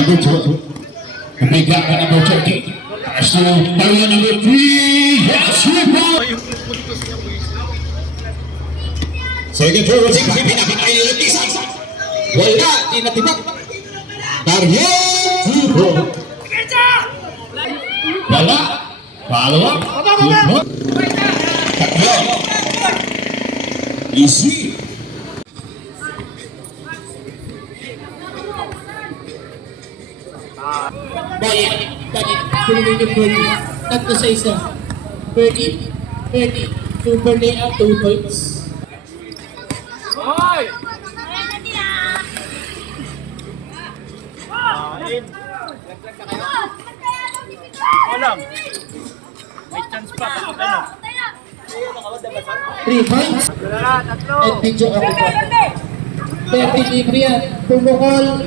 number 12. The big guy at number 13. So, Maria number 3. Yes, second throw, pinakakailisan. Wala, di natibak. Target, 2-4. Wala. Follow up. Tatlo. Easy. Bayan, tatlo sa isa. 30, 30. Super layout, 2 points. Walang. May chance pa kapag ano. 3 points. At video ako pa. 30 libre yan. Pumukol.